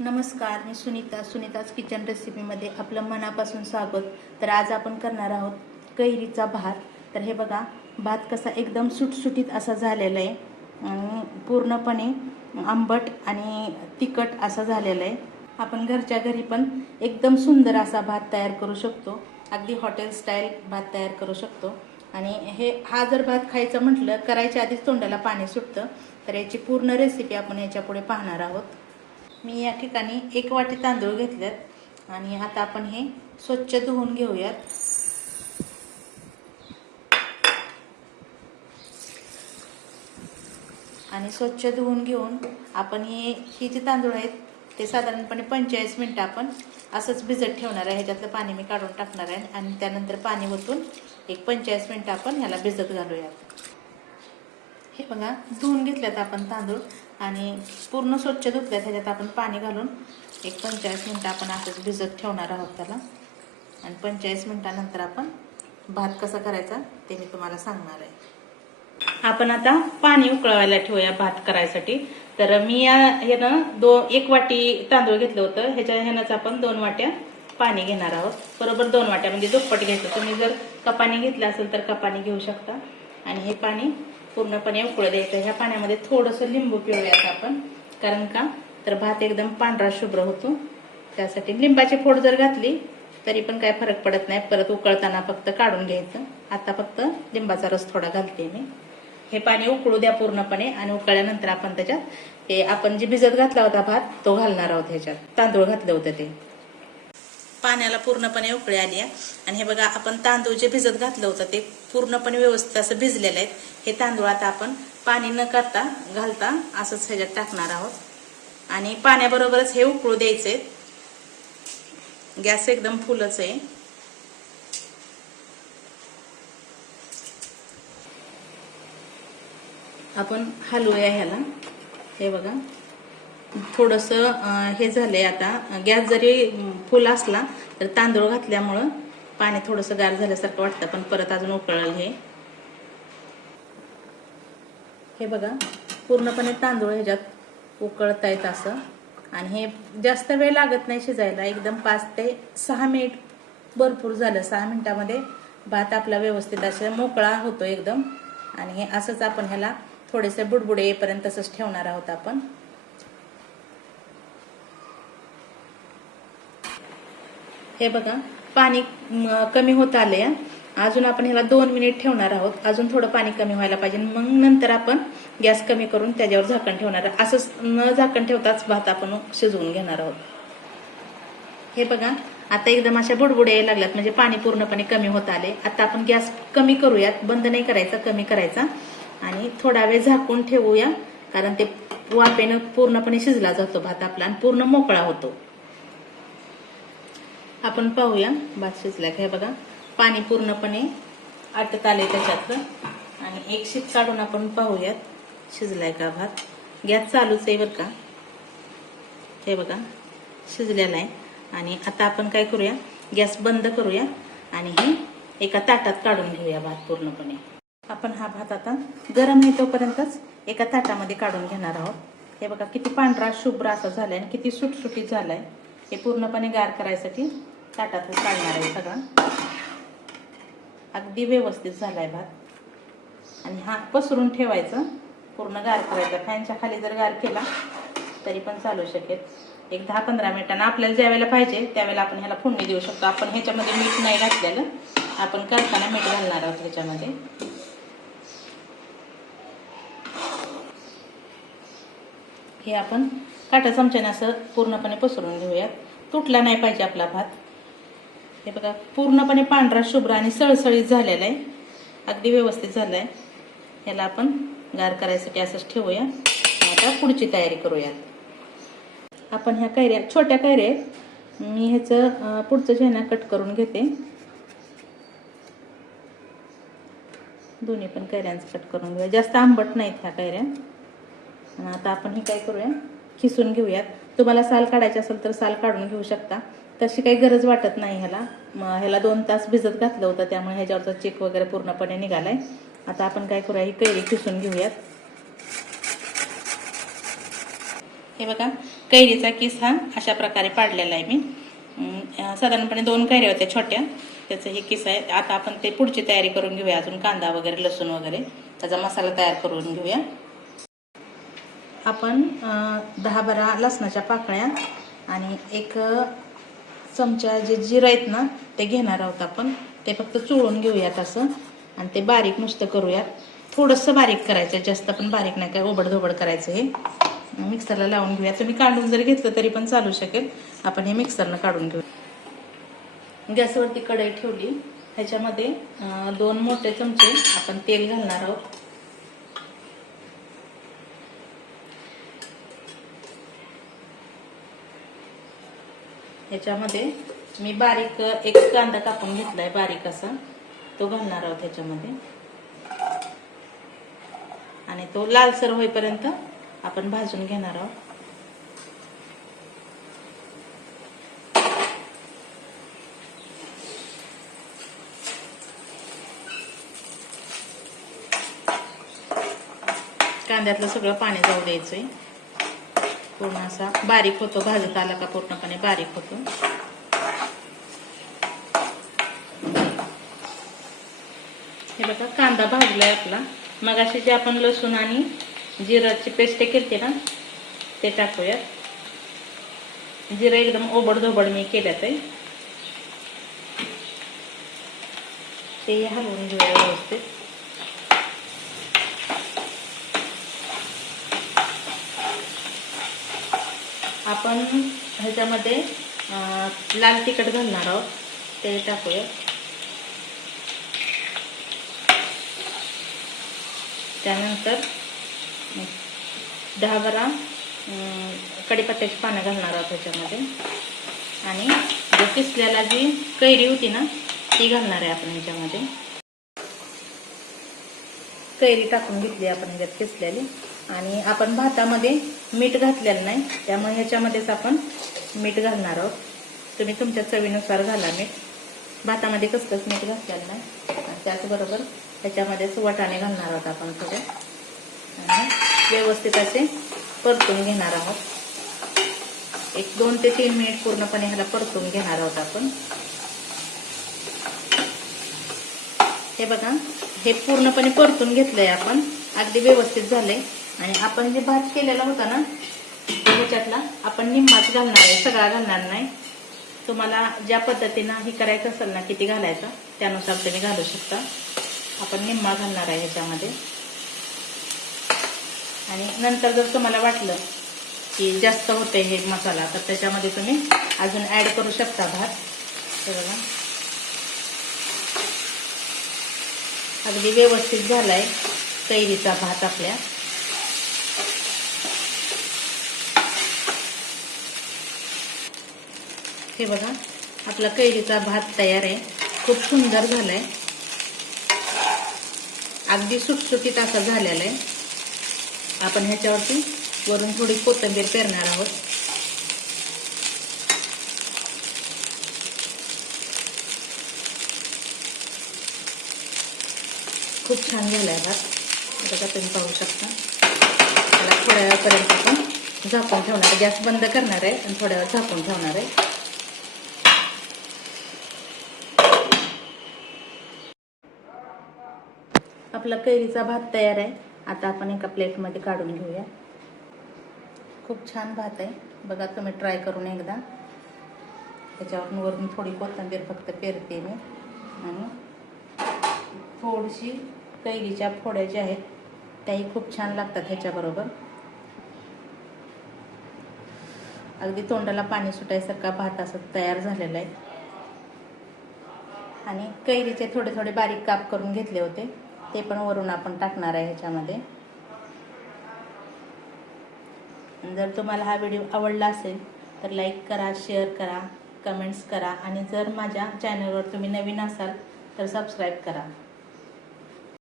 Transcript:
नमस्कार, मी सुनीताच किचन रेसिपीमध्ये आपलं मनापासून स्वागत. तर आज आपण करणार आहोत कैरीचा भात. तर हे बघा, भात कसा एकदम सुटसुटीत असा झालेला आहे आणि पूर्णपणे आंबट आणि तिखट असा झालेला आहे. आपण घरच्या घरी पण एकदम सुंदर असा भात तयार करू शकतो. अगदी हॉटेल स्टाईल भात तयार करू शकतो. आणि हा जर भात खायचं म्हटलं, करायच्या आधीच तोंडाला पाणी सुटतं. तर याची पूर्ण रेसिपी आपण याच्या पुढे पाहणार आहोत. मी या ठिकाणी 1 वाटी तांदूळ घेतलेत आणि आता आपण हे स्वच्छ धुवून घेऊयात. आणि स्वच्छ धुवून घेऊन आपण ही जी तांदूळ आहेत ते साधारणपणे 45 मिनिटं आपण असंच भिजत ठेवणार आहे. ह्याच्यातलं पाणी मी काढून टाकणार आहे आणि त्यानंतर पाणी ओतून 45 मिनिटं आपण ह्याला भिजत घालूयात. हे बघा, धुवून घेतल्यात आपण तांदूळ आणि पूर्ण स्वच्छ धुतल्यात. ह्याच्यात आपण पाणी घालून 45 मिनिटं आपण असंच भिजत ठेवणार आहोत त्याला. आणि 45 मिनिटानंतर आपण भात कसा करायचा ते मी तुम्हाला सांगणार आहे. आपण आता पाणी उकळवायला ठेवूया भात करायसाठी. तर मी ह्यानं 1 वाटी तांदूळ घेतलं होतं, ह्यानंच आपण 2 वाट्या पाणी घेणार आहोत. बरोबर 2 वाट्या म्हणजे दुप्पट घ्यायचं. तुम्ही जर कपाने घेतलं असेल तर कपाने घेऊ शकता. आणि हे पाणी पूर्णपणे उकळू द्यायचं. ह्या पाण्यामध्ये थोडंसं लिंबू पिळूयात आपण, कारण का तर भात एकदम पांढरा शुभ्र होतो. त्यासाठी लिंबाची फोड जर घातली तरी पण काय फरक पडत नाही. परत उकळताना फक्त काढून घ्यायचं. आता फक्त लिंबाचा रस थोडा घालते मी. हे पाणी उकळू द्या पूर्णपणे आणि उकळल्यानंतर आपण त्याच्यात आपण जे भिजत घातला होता भात तो घालणार आहोत. ह्याच्यात तांदूळ घातलं होतं ते. पाण्याला पूर्णपणे उकळी आली आहे. आणि हे बघा, आपण तांदूळ जे भिजत घातलं होतं ते पूर्णपणे व्यवस्थित असं भिजलेलं आहे. हे तांदूळ आता आपण पाणी न करता घालता असंच ह्याच्यात टाकणार आहोत. आणि पाण्याबरोबरच हे उकळू द्यायचे. गॅस एकदम फुलच आहे. आपण हलवूया ह्याला. हे बघा, थोडंसं हे झालंय. आता गॅस जरी फुल असला तर तांदूळ घातल्यामुळं पाणी थोडंसं गार झाल्यासारखं वाटतं, पण परत अजून उकळेल. हे बघा, पूर्णपणे तांदूळ ह्याच्यात उकळतायत असं. आणि हे जास्त वेळ लागत नाही शिजायला. एकदम 5 ते 6 मिनिट भरपूर झालं. 6 मिनिटामध्ये भात आपला व्यवस्थित असं मोकळा होतो एकदम. आणि हे असंच आपण ह्याला थोडेसे बुडबुडे येईपर्यंत तसंच ठेवणार आहोत आपण. हे बघा, पाणी कमी होत आले. अजून आपण ह्याला 2 मिनिट ठेवणार आहोत. अजून थोडं पाणी कमी व्हायला पाहिजे. मग नंतर आपण गॅस कमी करून त्याच्यावर झाकण ठेवणार. असंच न झाकण ठेवताच भात आपण शिजवून घेणार आहोत. हे बघा, आता एकदम अशा बुडबुडे यायला लागल्यात, म्हणजे पाणी पूर्णपणे कमी होत आले. आता आपण गॅस कमी करूयात. बंद नाही करायचा, कमी करायचा. आणि थोडा वेळ झाकून ठेवूया, कारण ते वाफेनं पूर्णपणे शिजला जातो भात आपला आणि पूर्ण मोकळा होतो. आपण पाहूया भात शिजला. हे बघा, पाणी पूर्णपणे आटत आले त्याच्यातलं. आणि एक शिप काढून आपण पाहूयात शिजलाय का भात. गॅस चालूच आहे बरं का. हे बघा, शिजलेला आहे. आणि आता आपण काय करूया, गॅस बंद करूया आणि हे एका ताटात काढून घेऊया भात पूर्णपणे. आपण हा भात आता गरम आहे तोपर्यंतच एका ताटामध्ये काढून घेणार आहोत. हे बघा, किती पांढरा शुभ्र असा झालाय आणि किती सुटसुटीत झालाय. हे पूर्णपणे गार करायसाठी ताटातच काढणार आहे सगळं. अगदी व्यवस्थित झालाय भात. आणि हा पसरून ठेवायचं, पूर्ण गार करायचा. फॅनच्या खाली जर गार केला तरी पण चालू शकेल. एक 10-15 मिनिटांना आपल्याला ज्या वेळेला पाहिजे त्यावेळेला आपण ह्याला फोडणी देऊ शकतो. आपण ह्याच्यामध्ये मीठ नाही घातलेलं, आपण करताना मीठ घालणार आहोत ह्याच्यामध्ये. हे आपण काटा चमच्याने असं पूर्णपणे पसरून घेऊयात. तुटला नाही पाहिजे आपला भात. हे बघा, पूर्णपणे पांढरा शुभ्र आणि सळसळीत झालेला आहे. अगदी व्यवस्थित झालाय. ह्याला आपण गार करायसाठी असंच ठेवूया. आता पुढची तयारी करूया. आपण ह्या कैऱ्या छोट्या कैऱ्या आहेत. मी ह्याचं पुढचं शेंगा कट करून घेते. दोन्ही पण कैऱ्यांचं कट करून घेऊया. जास्त आंबट नाहीत ह्या कैऱ्या. आणि आता आपण हे काय करूया, खिसून घेऊयात. तुम्हाला साल काढायची असेल तर साल काढून घेऊ शकता. तशी काही गरज वाटत नाही ह्याला. ह्याला 2 तास भिजत घातलं होतं, त्यामुळे ह्याच्यावरचा चिक वगैरे पूर्णपणे निघालाय. आता आपण काय करूया, ही कैरी खिसून घेऊयात. हे बघा कैरीचा किस हा अशा प्रकारे पाडलेला आहे मी. साधारणपणे 2 कैऱ्या होत्या छोट्या, त्याचं हे किस आहे. आता आपण ते पुढची तयारी करून घेऊया. अजून कांदा वगैरे, लसूण वगैरे त्याचा मसाला तयार करून घेऊया. आपण 10-12 लसणाच्या पाकळ्या आणि 1 चमचा जे जिरं आहेत ना ते घेणार आहोत आपण. ते फक्त चोळून घेऊयात असं आणि ते बारीक नुसतं करूयात. थोडंसं बारीक करायचं, जास्त पण बारीक नाही, काय ओबडधोबड करायचं. हे मिक्सरला लावून घेऊया. तुम्ही काढून जर घेतलं तरी पण चालू शकेल. आपण हे मिक्सरनं काढून घेऊ. गॅसवरती कढई ठेवली. ह्याच्यामध्ये 2 मोठे चमचे आपण तेल घालणार आहोत. ह्याच्यामध्ये मी बारीक 1 कांदा कापून घेतलाय, बारीक असा, तो घालणार आहोत ह्याच्यामध्ये आणि तो लालसर होईपर्यंत आपण भाजून घेणार आहोत. कांद्यातलं सगळं पाणी जाऊ द्यायचंय. पूर्ण असा बारीक होतो, भाजत आला का पूर्णपणे बारीक होतो. हे बघा कांदा भाजलाय आपला. मगाशी जे आपण लसूण आणि जिराची पेस्ट केली ना ते टाकूयात. जिरं एकदम ओबडधोबड मी केल्यात आहे, ते हलवून घेऊया व्यवस्थित. आपण ह्याच्यामध्ये लाल तिखट घालणार आहोत, ते टाकूया. त्यानंतर 10-12 कढीपत्त्याची पानं घालणार आहोत ह्याच्यामध्ये आणि जो किसलेला जी कैरी होती ना ती घालणार आहे आपण ह्याच्यामध्ये. कैरी टाकून घेतली आपण ह्याच्यात किसलेली. आणि आपण भातामध्ये मीठ घातलेलं नाही, त्यामुळे ह्याच्यामध्येच आपण मीठ घालणार आहोत. तुम्ही तुमच्या चवीनुसार घाला मीठ. भातामध्ये कसलंच मीठ घातलेलं नाही. आणि त्याचबरोबर ह्याच्यामध्येच वाटाणे घालणार आहोत आपण थोडे आणि व्यवस्थित असे परतून घेणार आहोत. 2 ते 3 मिनिट पूर्णपणे ह्याला परतून घेणार आहोत आपण. हे बघा हे पूर्णपणे परतून घेतलंय आपण, अगदी व्यवस्थित झालंय. आणि आपण जे भात केलेला होता ना त्याच्यातला आपण निम्माच घालणार आहे, सगळा घालणार नाही. तुम्हाला ज्या पद्धतीनं हे करायचं असेल ना किती घालायचं त्यानुसार तुम्ही घालू शकता. आपण निम्मा घालणार आहे ह्याच्यामध्ये. आणि नंतर जर तुम्हाला वाटलं की जास्त होते हे मसाला तर त्याच्यामध्ये तुम्ही अजून ऍड करू शकता भात. हे बघा अगदी व्यवस्थित झालाय कैरीचा भात आपल्या. हे बघा आपला कैरीचा भात तयार आहे. खूप सुंदर झालाय, अगदी सुटसुटीत असा झालेला आहे. आपण ह्याच्यावरती वरून थोडी कोथिंबीर पेरणार आहोत. खूप छान झालाय भात. आता तुम्ही पाहू शकता. त्याला थोड्या वेळापर्यंत आपण झाकून ठेवणार आहे. गॅस बंद करणार आहे आणि थोड्या वेळ झाकून ठेवणार आहे. आपला कैरीचा भात तयार आहे. आता आपण एका प्लेटमध्ये काढून घेऊया. खूप छान भात आहे बघा, तुम्ही ट्राय करून एकदा. त्याच्यावरून वरून थोडी कोथिंबीर फक्त पेरते मी आणि थोडीशी कैरीच्या फोड्या ज्या आहेत त्याही खूप छान लागतात ह्याच्याबरोबर. अगदी तोंडाला पाणी सुटायसारखा भात असं तयार झालेला आहे. आणि कैरीचे थोडे थोडे बारीक काप करून घेतले होते ते पण वरून आपण टाकणार आहे ह्याच्यामध्ये. जर तुम्हाला हा व्हिडिओ आवडला असेल तर लाईक करा, शेअर करा, कमेंट्स करा आणि जर माझ्या चॅनलवर तुम्ही नवीन असाल तर सबस्क्राईब करा.